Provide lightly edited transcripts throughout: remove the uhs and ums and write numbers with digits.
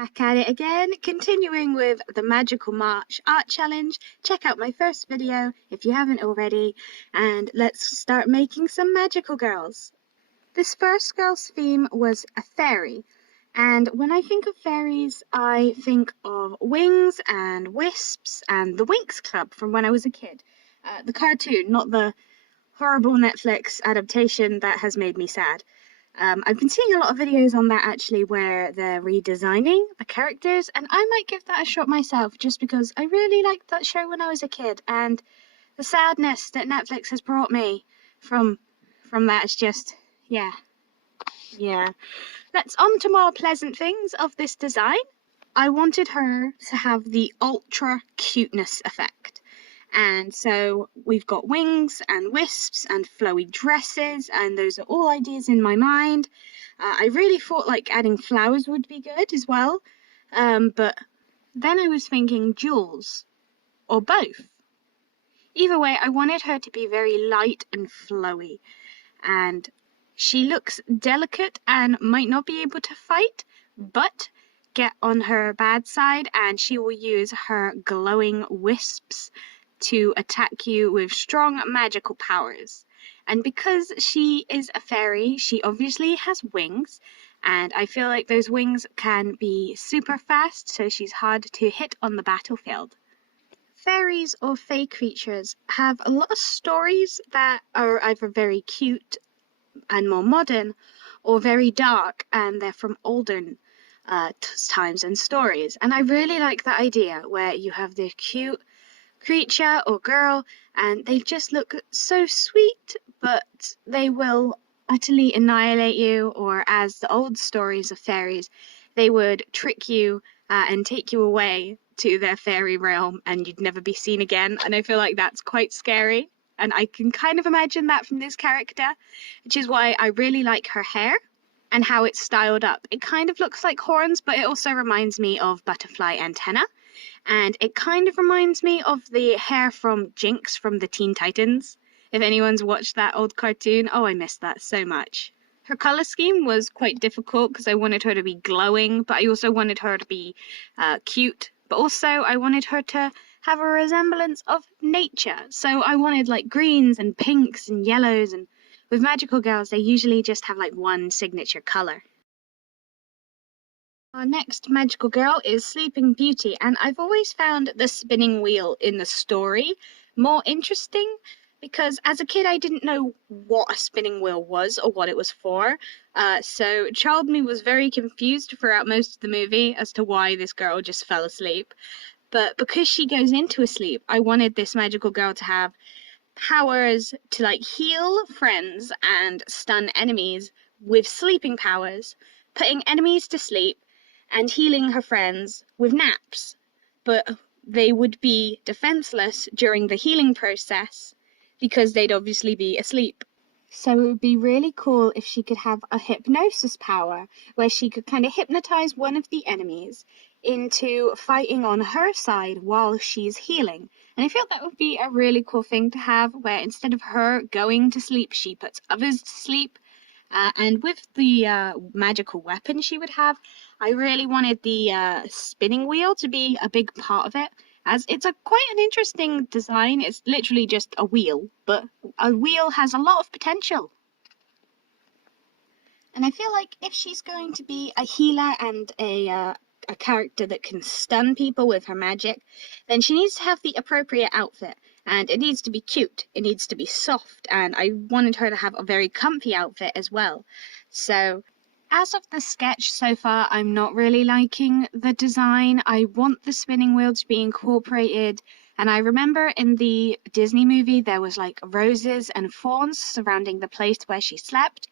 Back at it again, continuing with the Magical March Art Challenge. Check out my first video if you haven't already, and let's start making some magical girls. This first girl's theme was a fairy, and when I think of fairies, I think of wings and wisps and the Winx Club from when I was a kid. The cartoon, not the horrible Netflix adaptation that has made me sad. I've been seeing a lot of videos on that actually where they're redesigning the characters, and I might give that a shot myself just because I really liked that show when I was a kid, and the sadness that Netflix has brought me from that is just, yeah. Let's on to more pleasant things of this design. I wanted her to have the ultra cuteness effect. And so we've got wings and wisps and flowy dresses, and those are all ideas in my mind. I really thought like adding flowers would be good as well, but then I was thinking jewels, or both. Either way, I wanted her to be very light and flowy, and she looks delicate and might not be able to fight, but get on her bad side and she will use her glowing wisps to attack you with strong magical powers. And because she is a fairy, she obviously has wings, and I feel like those wings can be super fast, so she's hard to hit on the battlefield. Fairies or fae creatures have a lot of stories that are either very cute and more modern, or very dark and they're from olden times and stories. And I really like that idea where you have this cute creature or girl and they just look so sweet, but they will utterly annihilate you, or as the old stories of fairies, they would trick you and take you away to their fairy realm and you'd never be seen again. And I feel like that's quite scary, and I can kind of imagine that from this character, which is why I really like her hair and how it's styled up. It kind of looks like horns, but it also reminds me of butterfly antenna. And it kind of reminds me of the hair from Jinx from the Teen Titans. If anyone's watched that old cartoon, oh, I miss that so much. Her colour scheme was quite difficult because I wanted her to be glowing, but I also wanted her to be cute. But also I wanted her to have a resemblance of nature. So I wanted like greens and pinks and yellows, and with magical girls, they usually just have like one signature colour. Our next magical girl is Sleeping Beauty, and I've always found the spinning wheel in the story more interesting because as a kid I didn't know what a spinning wheel was or what it was for, so child me was very confused throughout most of the movie as to why this girl just fell asleep. But because she goes into a sleep, I wanted this magical girl to have powers to like heal friends and stun enemies with sleeping powers, putting enemies to sleep and healing her friends with naps, but they would be defenseless during the healing process because they'd obviously be asleep. So it would be really cool if she could have a hypnosis power where she could kind of hypnotize one of the enemies into fighting on her side while she's healing. And I feel that would be a really cool thing to have, where instead of her going to sleep, she puts others to sleep. And with the magical weapon she would have, I really wanted the spinning wheel to be a big part of it, as it's quite an interesting design. It's literally just a wheel, but a wheel has a lot of potential. And I feel like if she's going to be a healer and a character that can stun people with her magic, then she needs to have the appropriate outfit. And it needs to be cute, it needs to be soft, and I wanted her to have a very comfy outfit as well. So, as of the sketch so far, I'm not really liking the design. I want the spinning wheel to be incorporated, and I remember in the Disney movie there was like roses and thorns surrounding the place where she slept,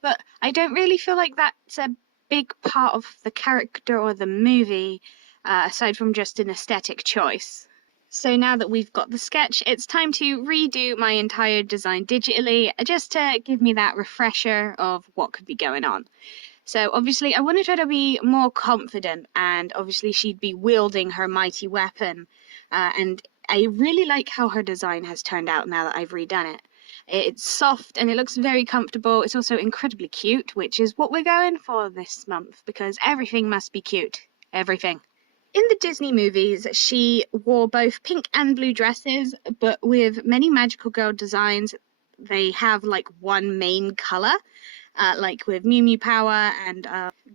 but I don't really feel like that's a big part of the character or the movie, aside from just an aesthetic choice. So now that we've got the sketch, it's time to redo my entire design digitally, just to give me that refresher of what could be going on. So obviously I wanted her to be more confident, and obviously she'd be wielding her mighty weapon. And I really like how her design has turned out now that I've redone it. It's soft and it looks very comfortable. It's also incredibly cute, which is what we're going for this month, because everything must be cute. everything. In the Disney movies, she wore both pink and blue dresses, but with many magical girl designs, they have like one main color, like with Mew Mew Power and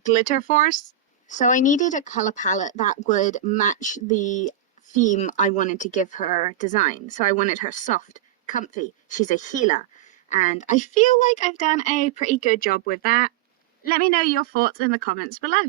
Glitter Force. So I needed a color palette that would match the theme I wanted to give her design. So I wanted her soft, comfy. She's a healer. And I feel like I've done a pretty good job with that. Let me know your thoughts in the comments below.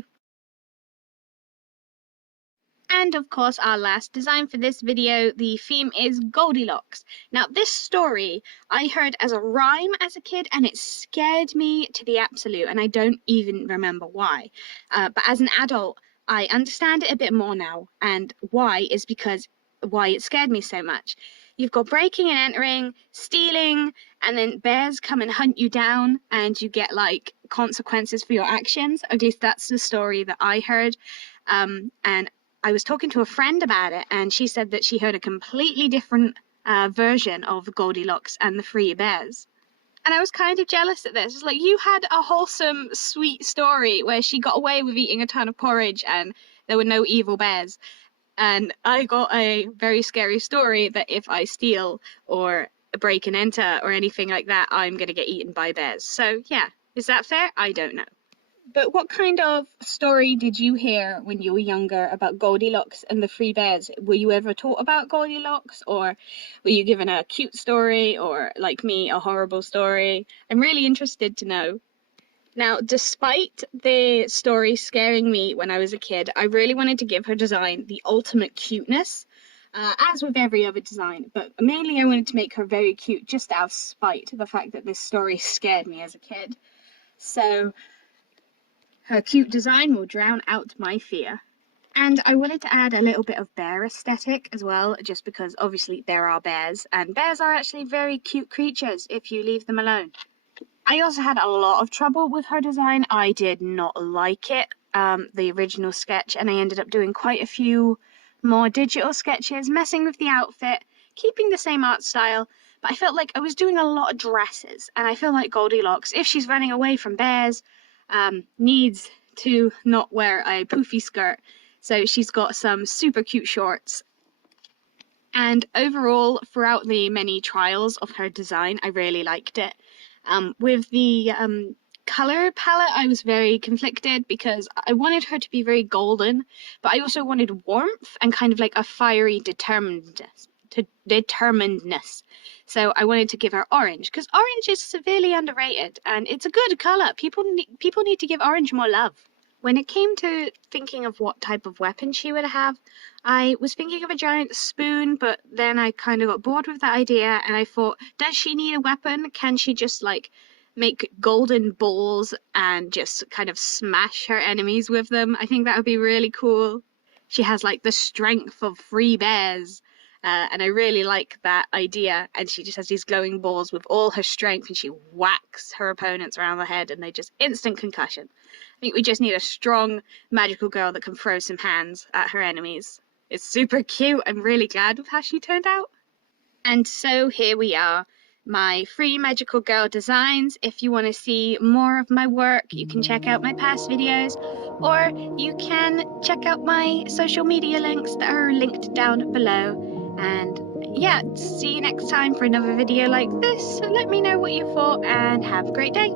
And of course, our last design for this video, the theme is Goldilocks. Now, this story I heard as a rhyme as a kid, and it scared me to the absolute, and I don't even remember why. But as an adult, I understand it a bit more now, and why is because why it scared me so much. You've got breaking and entering, stealing, and then bears come and hunt you down, and you get like consequences for your actions. At least that's the story that I heard. And I was talking to a friend about it, and she said that she heard a completely different version of Goldilocks and the Three Bears. And I was kind of jealous at this. It's like, you had a wholesome, sweet story where she got away with eating a ton of porridge and there were no evil bears. And I got a very scary story that if I steal or break and enter or anything like that, I'm going to get eaten by bears. So yeah, is that fair? I don't know. But what kind of story did you hear when you were younger about Goldilocks and the Three Bears? Were you ever taught about Goldilocks, or were you given a cute story, or like me, a horrible story? I'm really interested to know. Now, despite the story scaring me when I was a kid, I really wanted to give her design the ultimate cuteness, as with every other design, but mainly I wanted to make her very cute just out of spite of the fact that this story scared me as a kid. So her cute design will drown out my fear. And I wanted to add a little bit of bear aesthetic as well, just because obviously there are bears, and bears are actually very cute creatures if you leave them alone. I also had a lot of trouble with her design. I did not like it, the original sketch, and I ended up doing quite a few more digital sketches, messing with the outfit, keeping the same art style, but I felt like I was doing a lot of dresses, and I feel like Goldilocks, if she's running away from bears, needs to not wear a poofy skirt, so she's got some super cute shorts. And overall, throughout the many trials of her design, I really liked it. With the color palette, I was very conflicted because I wanted her to be very golden, but I also wanted warmth and kind of like a fiery determinedness. So I wanted to give her orange, because orange is severely underrated and it's a good color. People need to give orange more love. When it came to thinking of what type of weapon she would have, I was thinking of a giant spoon, but then I kind of got bored with that idea and I thought, does she need a weapon? Can she just like make golden balls and just kind of smash her enemies with them? I think that would be really cool. She has like the strength of 3 bears. And I really like that idea, and she just has these glowing balls with all her strength, and she whacks her opponents around the head and they just instant concussion. I think we just need a strong magical girl that can throw some hands at her enemies. It's super cute. I'm really glad with how she turned out. And so here we are, my 3 magical girl designs. If you want to see more of my work, you can check out my past videos, or you can check out my social media links that are linked down below. And yeah, see you next time for another video like this. So let me know what you thought and have a great day.